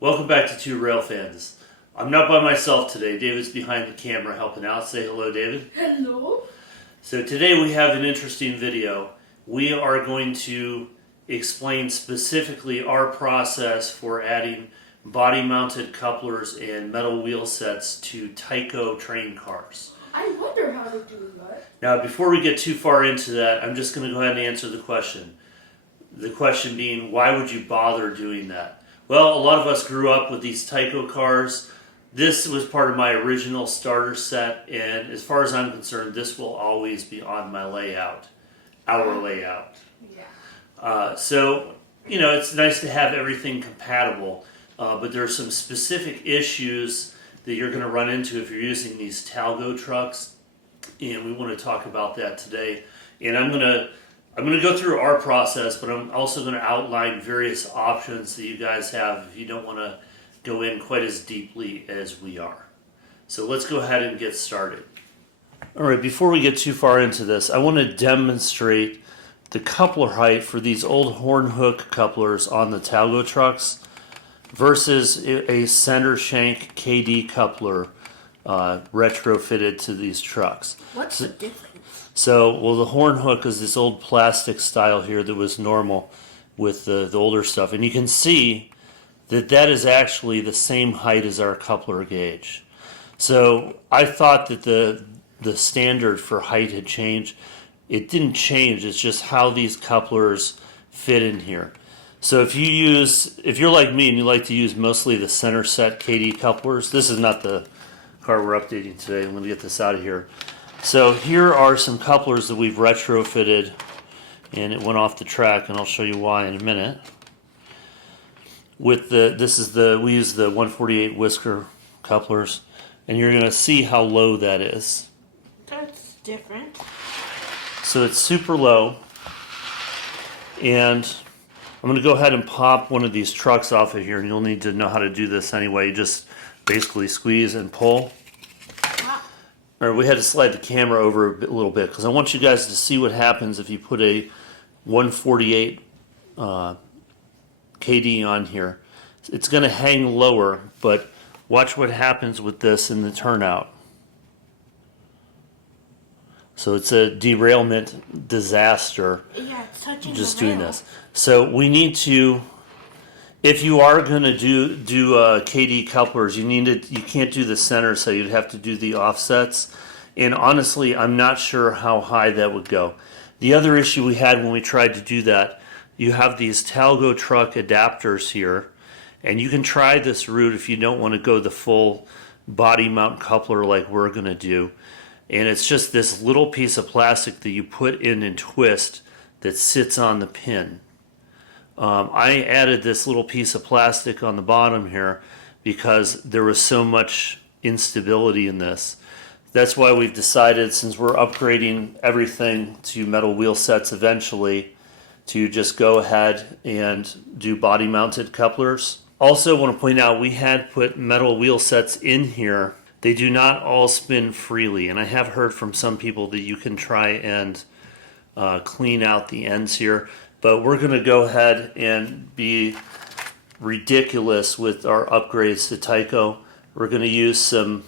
Welcome back to Two Rail Fans. I'm not by myself today. David's behind the camera helping out. Say hello, David. Hello. So today we have an interesting video. We are going to explain specifically our process for adding body-mounted couplers and metal wheel sets to Tyco train cars. I wonder how to do that. Now, before we get too far into that, I'm just going to go ahead and answer the question. The question being, why would you bother doing that? Well, a lot of us grew up with these Tyco cars. This was part of my original starter set, and as far as I'm concerned, this will always be on my layout, our layout. Yeah. So, it's nice to have everything compatible, but there are some specific issues that you're going to run into if you're using these Talgo trucks, and we want to talk about that today. And I'm going to go through our process, but I'm also going to outline various options that you guys have if you don't want to go in quite as deeply as we are. So let's go ahead and get started. All right, before we get too far into this, I want to demonstrate the coupler height for these old horn hook couplers on the Talgo trucks versus a center shank KD coupler retrofitted to these trucks. What's the difference? So, the horn hook is this old plastic style here that was normal with the older stuff. And you can see that is actually the same height as our coupler gauge. So, I thought that the standard for height had changed. It didn't change. It's just how these couplers fit in here. So, if you're like me and you like to use mostly the center set KD couplers, this is not the car we're updating today. I'm going to get this out of here. So here are some couplers that we've retrofitted, and it went off the track, and I'll show you why in a minute. We use the 148 whisker couplers, and you're going to see how low that is. That's different. So it's super low, and I'm going to go ahead and pop one of these trucks off of here, and you'll need to know how to do this anyway. You just basically squeeze and pull. Or we had to slide the camera over a little bit because I want you guys to see what happens if you put a 148 KD on here. It's going to hang lower, but watch what happens with this in the turnout. So it's a derailment disaster. Yeah, it's touching just the rail. doing this. So we need to. If you are going to do KD couplers, you can't do the center, so you'd have to do the offsets. And honestly, I'm not sure how high that would go. The other issue we had when we tried to do that, you have these Talgo truck adapters here, and you can try this route if you don't want to go the full body mount coupler like we're going to do. And it's just this little piece of plastic that you put in and twist that sits on the pin. I added this little piece of plastic on the bottom here because there was so much instability in this. That's why we've decided, since we're upgrading everything to metal wheel sets eventually, to just go ahead and do body-mounted couplers. Also, I want to point out we had put metal wheel sets in here. They do not all spin freely, and I have heard from some people that you can try and clean out the ends here. But we're going to go ahead and be ridiculous with our upgrades to Tyco. We're going to use some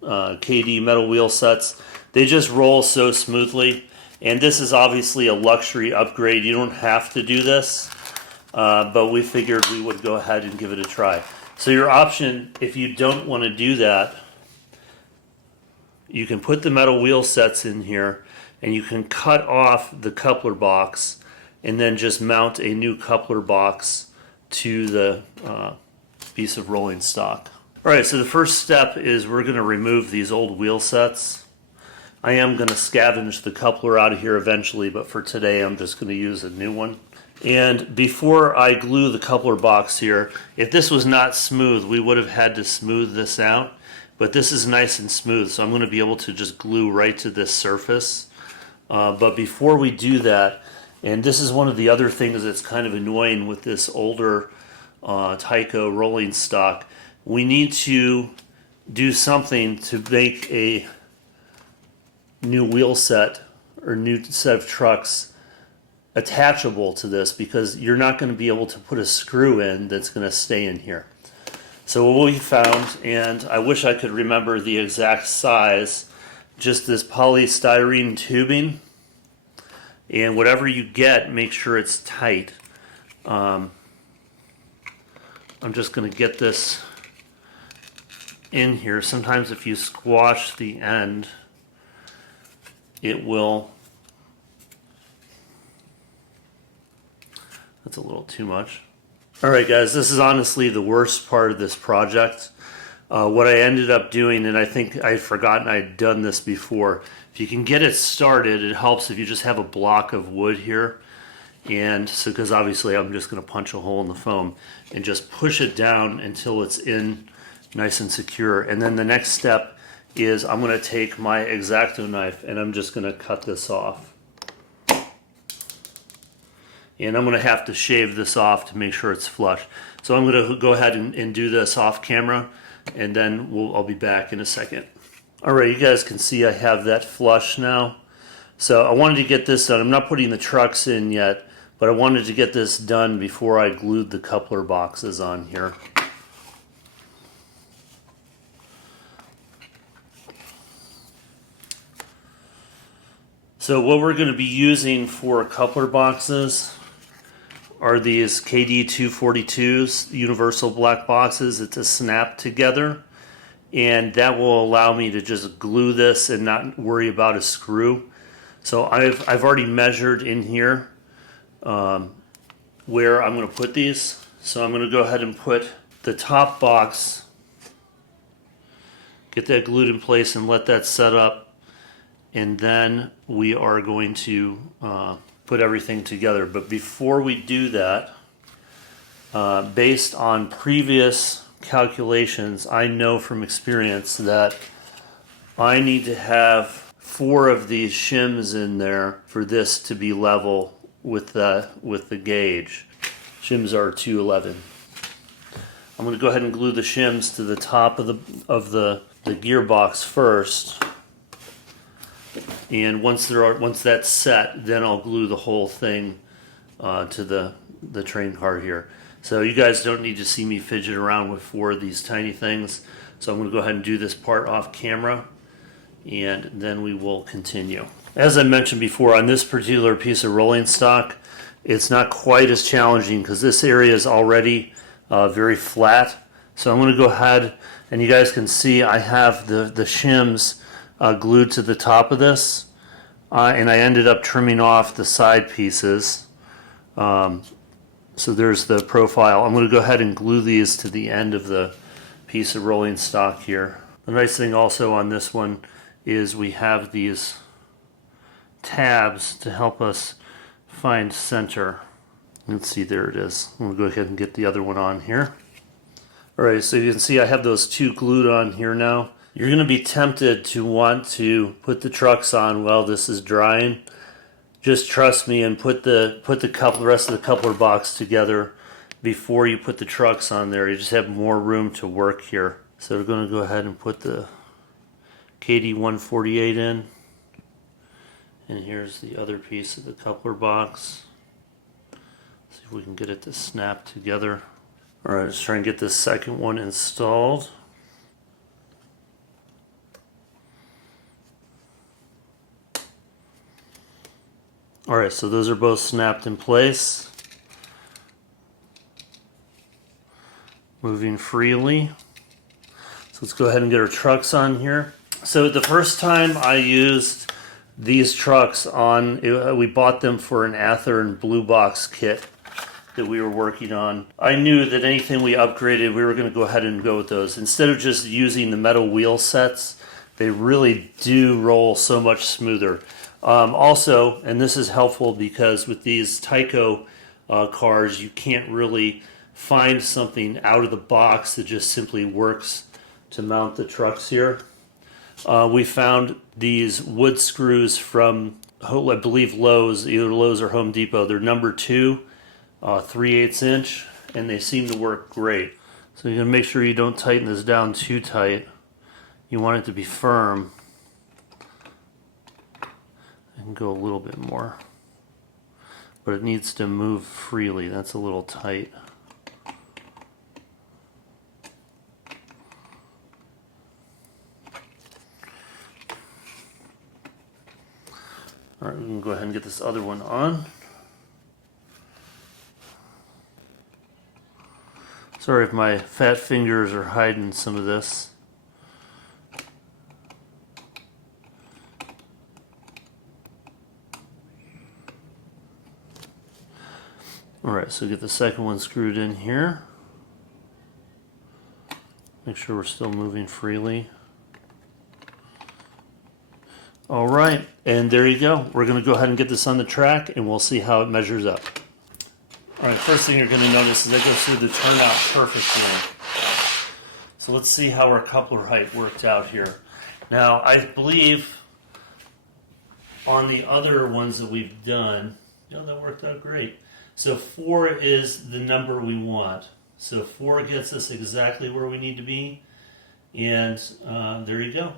KD metal wheel sets. They just roll so smoothly. And this is obviously a luxury upgrade. You don't have to do this. But we figured we would go ahead and give it a try. So your option, if you don't want to do that, you can put the metal wheel sets in here and you can cut off the coupler box and then just mount a new coupler box to the piece of rolling stock. All right, so the first step is we're going to remove these old wheel sets. I am going to scavenge the coupler out of here eventually, but for today I'm just going to use a new one. And before I glue the coupler box here, if this was not smooth, we would have had to smooth this out. But this is nice and smooth, so I'm going to be able to just glue right to this surface. But before we do that, and this is one of the other things that's kind of annoying with this older Tyco rolling stock. We need to do something to make a new wheel set or new set of trucks attachable to this, because you're not going to be able to put a screw in that's going to stay in here. So what we found, and I wish I could remember the exact size, just this polystyrene tubing, and whatever you get, make sure it's tight. I'm just going to get this in here. Sometimes if you squash the end, it will. That's a little too much. Alright guys, this is honestly the worst part of this project. What I ended up doing, and I think I'd forgotten I'd done this before, if you can get it started, it helps if you just have a block of wood here. And so, because obviously I'm just going to punch a hole in the foam and just push it down until it's in nice and secure. And then the next step is I'm going to take my X-Acto knife and I'm just going to cut this off. And I'm going to have to shave this off to make sure it's flush. So I'm going to go ahead and do this off camera, and then I'll be back in a second. Alright, you guys can see I have that flush now. So I wanted to get this done. I'm not putting the trucks in yet, but I wanted to get this done before I glued the coupler boxes on here. So what we're going to be using for coupler boxes are these KD242s, universal black boxes. It's a snap together, and that will allow me to just glue this and not worry about a screw. So I've already measured in here where I'm going to put these. So I'm going to go ahead and put the top box, get that glued in place and let that set up, and then we are going to put everything together. But before we do that, based on previous calculations, I know from experience that I need to have 4 of these shims in there for this to be level with the gauge. Shims are 211. I'm going to go ahead and glue the shims to the top of the gearbox first. And once that's set, then I'll glue the whole thing to the train car here. So you guys don't need to see me fidget around with 4 of these tiny things. So I'm going to go ahead and do this part off camera, and then we will continue. As I mentioned before, on this particular piece of rolling stock, it's not quite as challenging because this area is already very flat. So I'm going to go ahead, and you guys can see I have the shims glued to the top of this, and I ended up trimming off the side pieces. So there's the profile. I'm going to go ahead and glue these to the end of the piece of rolling stock here. The nice thing also on this one is we have these tabs to help us find center. Let's see, there it is. I'm going to go ahead and get the other one on here. Alright, so you can see I have those 2 glued on here now. You're going to be tempted to want to put the trucks on while this is drying. Just trust me and put the rest of the coupler box together before you put the trucks on there. You just have more room to work here. So we're going to go ahead and put the KD148 in. And here's the other piece of the coupler box. See if we can get it to snap together. Alright, let's try and get this second one installed. Alright, so those are both snapped in place. Moving freely. So let's go ahead and get our trucks on here. So the first time I used these trucks on, we bought them for an Ather and Blue Box kit that we were working on. I knew that anything we upgraded, we were going to go ahead and go with those. Instead of just using the metal wheel sets, they really do roll so much smoother. Also, and this is helpful because with these Tyco cars, you can't really find something out of the box that just simply works to mount the trucks here. We found these wood screws from, I believe, Lowe's, either Lowe's or Home Depot. They're number 2, 3/8 inch, and they seem to work great. So you're going to make sure you don't tighten this down too tight. You want it to be firm. And go a little bit more, but it needs to move freely. That's a little tight. All right, we can go ahead and get this other one on. Sorry if my fat fingers are hiding some of this. Alright, so get the second one screwed in here. Make sure we're still moving freely. Alright, and there you go. We're going to go ahead and get this on the track and we'll see how it measures up. Alright, first thing you're going to notice is that goes through the turnout perfectly. So let's see how our coupler height worked out here. Now, I believe on the other ones that we've done, that worked out great. So 4 is the number we want. So 4 gets us exactly where we need to be. And there you go.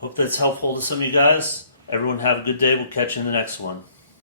Hope that's helpful to some of you guys. Everyone have a good day. We'll catch you in the next one.